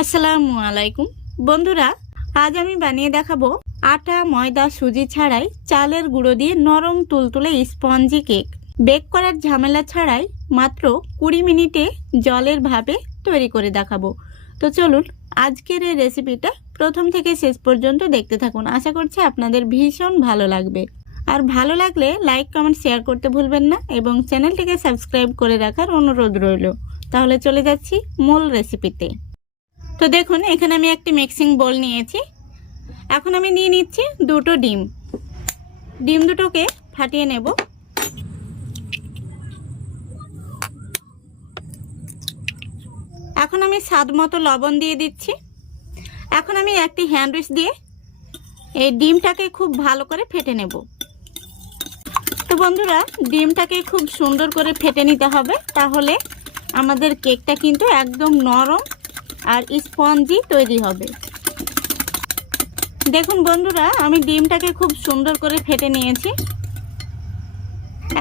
আসসালামু আলাইকুম বন্ধুরা, আজ আমি বানিয়ে দেখাবো আটা ময়দা সুজি ছাড়াই চালের গুঁড়ো দিয়ে নরম তুলতুলে স্পঞ্জি কেক। বেক করার ঝামেলা ছাড়াই মাত্র 20 মিনিটে জলের ভাপে তৈরি করে দেখাবো। তো চলুন আজকের এই রেসিপিটা প্রথম থেকে শেষ পর্যন্ত দেখতে থাকুন। আশা করছি আপনাদের ভীষণ ভালো লাগবে। আর ভালো লাগলে লাইক কমেন্ট শেয়ার করতে ভুলবেন না এবং চ্যানেলটিকে সাবস্ক্রাইব করে রাখার অনুরোধ রইল। তাহলে চলে যাচ্ছি মূল রেসিপিতে। তো দেখুন এখানে আমি একটি মিক্সিং বোল নিয়েছি। এখন আমি নিয়ে নিচ্ছি দুটো ডিম। ডিম দুটোকে ফাটিয়ে নেব। এখন আমি স্বাদ মতো লবণ দিয়ে দিচ্ছি। এখন আমি একটি হ্যান্ড উইচ দিয়ে এই ডিমটাকে খুব ভালো করে ফেটে নেব। তো বন্ধুরা, ডিমটাকে খুব সুন্দর করে ফেটে নিতে হবে, তাহলে আমাদের কেকটা কিন্তু একদম নরম আর স্পঞ্জি তৈরি হবে। দেখুন বন্ধুরা, আমি ডিমটাকে খুব সুন্দর করে ফেটে নিয়েছি।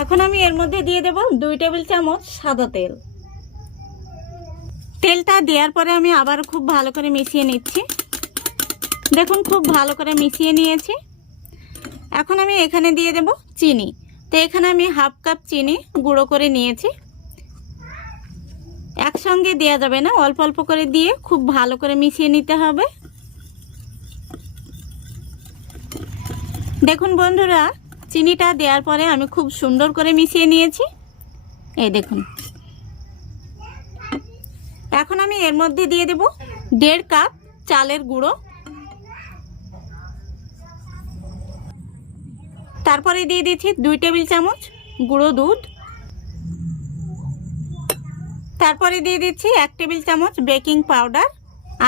এখন আমি এর মধ্যে দিয়ে দেব 2 টেবিল চামচ সাদা তেল। তেলটা দেওয়ার পরে আমি আবার খুব ভালো করে মিশিয়ে নিচ্ছি। দেখুন খুব ভালো করে মিশিয়ে নিয়েছি। এখন আমি এখানে দিয়ে দেব চিনি। তো এখানে আমি হাফ কাপ চিনি গুঁড়ো করে নিয়েছি। একসঙ্গে দেওয়া যাবে না, অল্প অল্প করে দিয়ে খুব ভালো করে মিশিয়ে নিতে হবে। দেখুন বন্ধুরা, চিনিটা দেওয়ার পরে আমি খুব সুন্দর করে মিশিয়ে নিয়েছি। এই দেখুন, এখন আমি এর মধ্যে দিয়ে দেব 1.5 কাপ চালের গুঁড়ো। তারপরে দিয়ে দিচ্ছি 2 টেবিল চামচ গুঁড়ো দুধ। তারপরে দিয়ে দিচ্ছি 1 টেবিল চামচ বেকিং পাউডার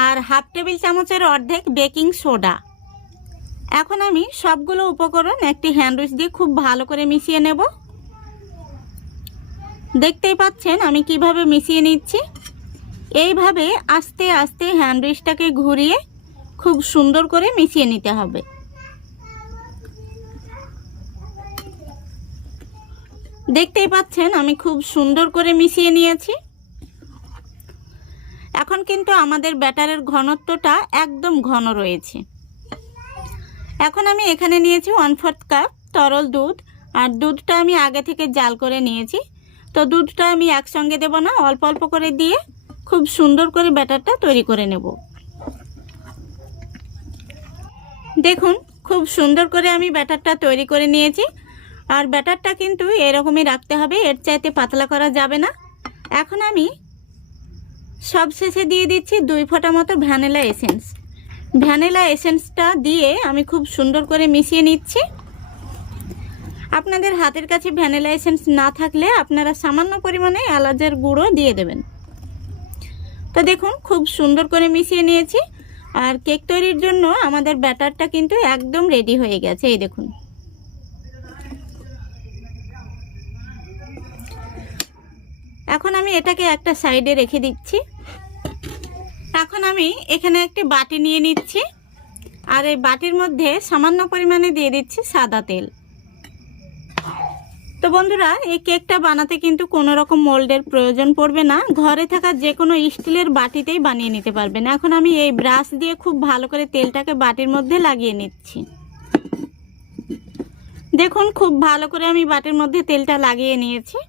আর হাফ টেবিল চামচের অর্ধেক বেকিং সোডা। এখন আমি সবগুলো উপকরণ একটি হ্যান্ড উইচ দিয়ে খুব ভালো করে মিশিয়ে নেব। দেখতেই পাচ্ছেন আমি কিভাবে মিশিয়ে নিচ্ছি। এইভাবে আস্তে আস্তে হ্যান্ড উইচটাকে ঘুরিয়ে খুব সুন্দর করে মিশিয়ে নিতে হবে। দেখতেই পাচ্ছেন আমি খুব সুন্দর করে মিশিয়ে নিয়েছি। এখন কিন্তু আমাদের ব্যাটারের ঘনত্বটা একদম ঘন রয়েছে। এখন আমি এখানে নিয়েছি 1/4 কাপ তরল দুধ, আর দুধটা আমি আগে থেকে জাল করে নিয়েছি। তো দুধটা আমি একসঙ্গে দেব না, অল্প অল্প করে দিয়ে খুব সুন্দর করে ব্যাটারটা তৈরি করে নেব। দেখুন খুব সুন্দর করে আমি ব্যাটারটা তৈরি করে নিয়েছি। আর ব্যাটারটা কিন্তু এরকমই রাখতে হবে, এর চাইতে পাতলা করা যাবে না। এখন আমি সব শেষে দিয়ে দিচ্ছি 2 ফোঁটা মতো ভ্যানিলা এসেন্স। ভ্যানিলা এসেন্সটা দিয়ে আমি খুব সুন্দর করে মিশিয়ে নিচ্ছি। আপনাদের হাতের কাছে ভ্যানিলা এসেন্স না থাকলে আপনারা সামান্য পরিমাণে এলাচের গুঁড়ো দিয়ে দেবেন। তো দেখুন খুব সুন্দর করে মিশিয়ে নিয়েছি। আর কেক তৈরির জন্য আমাদের ব্যাটারটা কিন্তু একদম রেডি হয়ে গেছে। এই দেখুন, এখন আমি এটাকে একটা সাইডে রেখে দিচ্ছি। এখন আমি এখানে একটি বাটি নিয়ে নিচ্ছি, আর এই বাটির মধ্যে সামান্য পরিমাণে দিয়ে দিচ্ছি সাদা তেল। তো বন্ধুরা, এই কেকটা বানাতে কিন্তু কোনো রকম মোল্ডের প্রয়োজন পড়বে না, ঘরে থাকা যে কোনো স্টিলের বাটিতেই বানিয়ে নিতে পারবেন। এখন আমি এই ব্রাশ দিয়ে খুব ভালো করে তেলটাকে বাটির মধ্যে লাগিয়ে নিচ্ছি। দেখুন খুব ভালো করে আমি বাটির মধ্যে তেলটা লাগিয়ে নিয়েছি।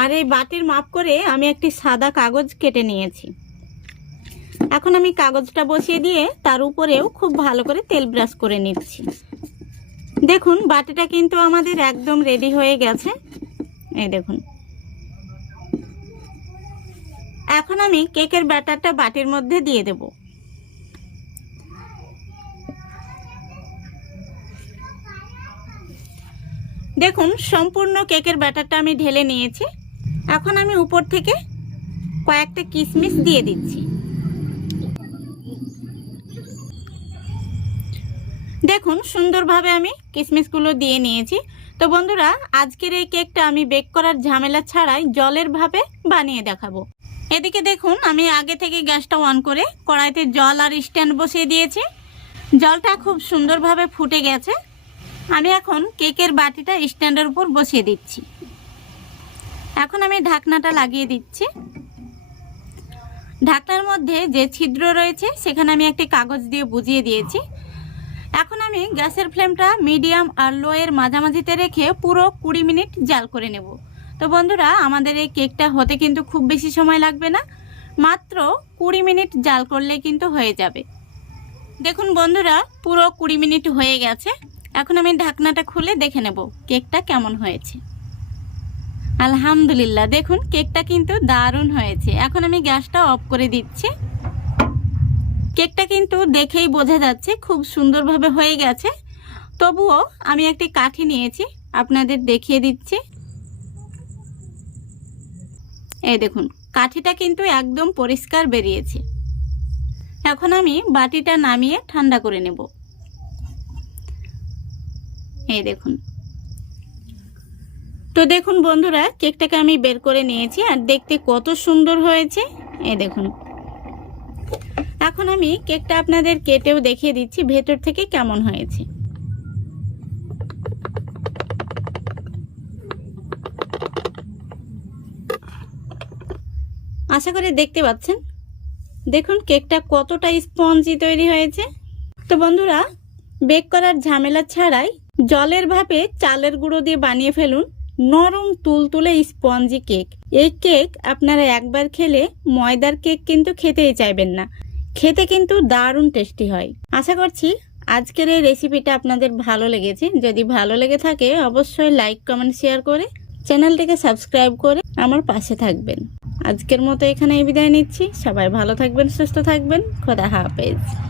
আর এই বাটির মাপ করে আমি একটি সাদা কাগজ কেটে নিয়েছি। এখন আমি কাগজটা বসিয়ে দিয়ে তার উপরেও খুব ভালো করে তেল ব্রাশ করে নিচ্ছি। দেখুন বাটিটা কিন্তু আমাদের একদম রেডি হয়ে গেছে। এই দেখুন, এখন আমি কেকের ব্যাটারটা বাটির মধ্যে দিয়ে দেব। দেখুন সম্পূর্ণ কেকের ব্যাটারটা আমি ঢেলে নিয়েছি। এখন আমি উপর থেকে কয়েকটা কিশমিশ দিয়ে দিচ্ছি। দেখুন সুন্দরভাবে আমি কিশমিশগুলো দিয়ে নিয়েছি। তো বন্ধুরা, আজকের এই কেকটা আমি বেক করার ঝামেলা ছাড়াই জলের ভাপে বানিয়ে দেখাবো। এদিকে দেখুন আমি আগে থেকে গ্যাসটা অন করে কড়াইতে জল আর স্ট্যান্ড বসিয়ে দিয়েছি। জলটা খুব সুন্দরভাবে ফুটে গেছে। আমি এখন কেকের বাটিটা স্ট্যান্ডের উপর বসিয়ে দিচ্ছি। এখন আমি ঢাকনাটা লাগিয়ে দিচ্ছি। ঢাকনার মধ্যে যে ছিদ্র রয়েছে সেখানে আমি একটি কাগজ দিয়ে বুজিয়ে দিয়েছি। এখন আমি গ্যাসের ফ্লেমটা মিডিয়াম আর লো এর মাঝামাঝিতে রেখে পুরো 20 মিনিট জাল করে নেব। তো বন্ধুরা, আমাদের এই কেকটা হতে কিন্তু খুব বেশি সময় লাগবে না, মাত্র 20 মিনিট জাল করলে কিন্তু হয়ে যাবে। দেখুন বন্ধুরা, পুরো 20 মিনিট হয়ে গেছে। এখন আমি ঢাকনাটা খুলে দেখে নেব কেকটা কেমন হয়েছে। আলহামদুলিল্লাহ, দেখুন কেকটা কিন্তু দারুণ হয়েছে। এখন আমি গ্যাসটা অফ করে দিচ্ছি। কেকটা কিন্তু দেখেই বোঝা যাচ্ছে খুব সুন্দরভাবে হয়ে গেছে। তবুও আমি একটি কাঠি নিয়েছি, আপনাদের দেখিয়ে দিচ্ছি। এই দেখুন, কাঠিটা কিন্তু একদম পরিষ্কার বেরিয়েছে। এখন আমি বাটিটা নামিয়ে ঠান্ডা করে নেব। এই দেখুন। তো দেখুন বন্ধুরা, কেকটাকে আমি বের করে নিয়েছি আর দেখতে কত সুন্দর হয়েছে। এই দেখুন। এখন আমি কেকটা আপনাদের কেটেও দেখিয়ে দিচ্ছি ভেতর থেকে কেমন হয়েছে। আশা করি দেখতে পাচ্ছেন। দেখুন কেকটা কতটা স্পঞ্জি তৈরি হয়েছে। তো বন্ধুরা, বেক করার ঝামেলা ছাড়াই জলের ভাপে চালের গুঁড়ো দিয়ে বানিয়ে ফেলুন নরম তুলতুলে স্পঞ্জি কেক। এই কেক আপনারা একবার খেলে ময়দার কেক কিন্তু খেতেই চাইবেন না। খেতে কিন্তু দারুণ টেস্টি হয়। আশা করছি আজকের এই রেসিপিটা আপনাদের ভালো লেগেছে। যদি ভালো লেগে থাকে অবশ্যই লাইক, কমেন্ট, শেয়ার করে চ্যানেলটিকে সাবস্ক্রাইব করে আমার পাশে থাকবেন। আজকের মতো এখানেই বিদায় নিচ্ছি। সবাই ভালো থাকবেন, সুস্থ থাকবেন। খোদা হাফেজ।